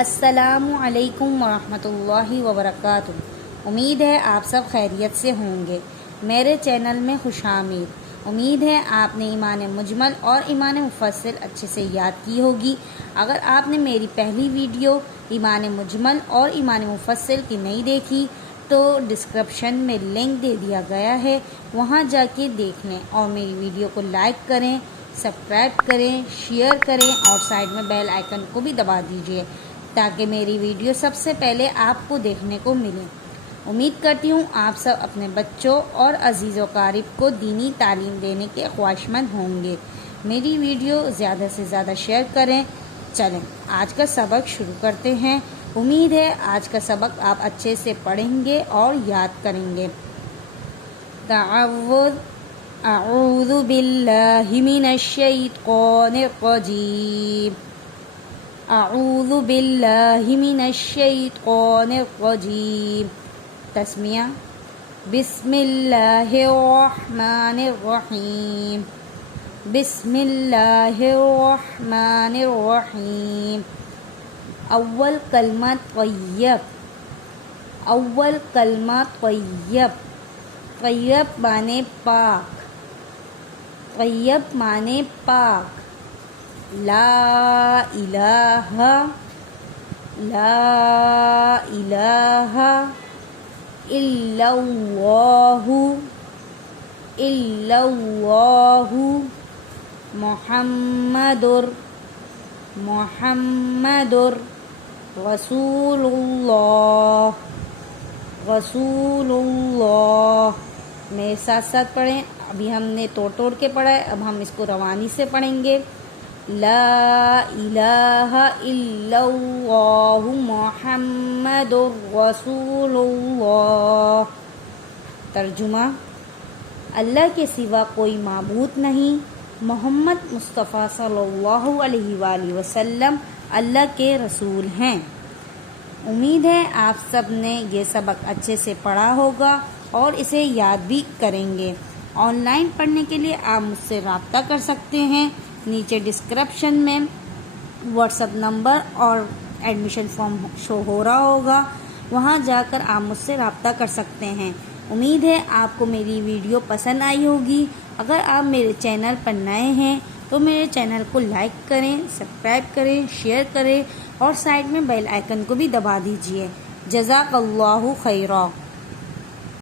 السلام علیکم ورحمۃ اللہ وبرکاتہ۔ امید ہے آپ سب خیریت سے ہوں گے۔ میرے چینل میں خوش آمید۔ امید ہے آپ نے ایمان مجمل اور ایمان مفصل اچھے سے یاد کی ہوگی۔ اگر آپ نے میری پہلی ویڈیو ایمان مجمل اور ایمان مفصل کی نہیں دیکھی تو ڈسکرپشن میں لنک دے دیا گیا ہے، وہاں جا کے دیکھ لیں اور میری ویڈیو کو لائک کریں، سبسکرائب کریں، شیئر کریں اور سائڈ میں بیل آئیکن کو بھی دبا دیجیے تاکہ میری ویڈیو سب سے پہلے آپ کو دیکھنے کو ملے۔ امید کرتی ہوں آپ سب اپنے بچوں اور عزیز و اقارب کو دینی تعلیم دینے کے خواہشمند ہوں گے۔ میری ویڈیو زیادہ سے زیادہ شیئر کریں۔ چلیں آج کا سبق شروع کرتے ہیں۔ امید ہے آج کا سبق آپ اچھے سے پڑھیں گے اور یاد کریں گے۔ تعوذ اعوذ باللہ من الشیطان الرجیم۔ اعوذ باللہ من الشیطان الرجیم۔ تسمیہ: بسم اللہ الرحمن الرحیم، بسم اللہ الرحمن الرحیم۔ اول کلمہ طیب، اول کلمہ طیب۔ طیب معنی پاک، طیب معنی پاک۔ لا الہ، لا الہ الا اللہ، الا اللہ محمد، محمد رسول اللہ، رسول اللہ۔ میرے ساتھ ساتھ پڑھیں۔ ابھی ہم نے توڑ کے پڑھا ہے، اب ہم اس کو روانی سے پڑھیں گے۔ لا الہ الا اللہ محمد رسول اللہ۔ ترجمہ: اللہ کے سوا کوئی معبود نہیں، محمد مصطفیٰ صلی اللہ علیہ وآلہ وسلم اللہ کے رسول ہیں۔ امید ہے آپ سب نے یہ سبق اچھے سے پڑھا ہوگا اور اسے یاد بھی کریں گے۔ آن لائن پڑھنے کے لیے آپ مجھ سے رابطہ کر سکتے ہیں۔ نیچے ڈسکرپشن میں واٹس ایپ نمبر اور ایڈمیشن فارم شو ہو رہا ہوگا، وہاں جا کر آپ مجھ سے رابطہ کر سکتے ہیں۔ امید ہے آپ کو میری ویڈیو پسند آئی ہوگی۔ اگر آپ میرے چینل پر نئے ہیں تو میرے چینل کو لائک کریں، سبسکرائب کریں، شیئر کریں اور سائڈ میں بیل آئیکن کو بھی دبا دیجیے۔ جزاک اللہ خیرا۔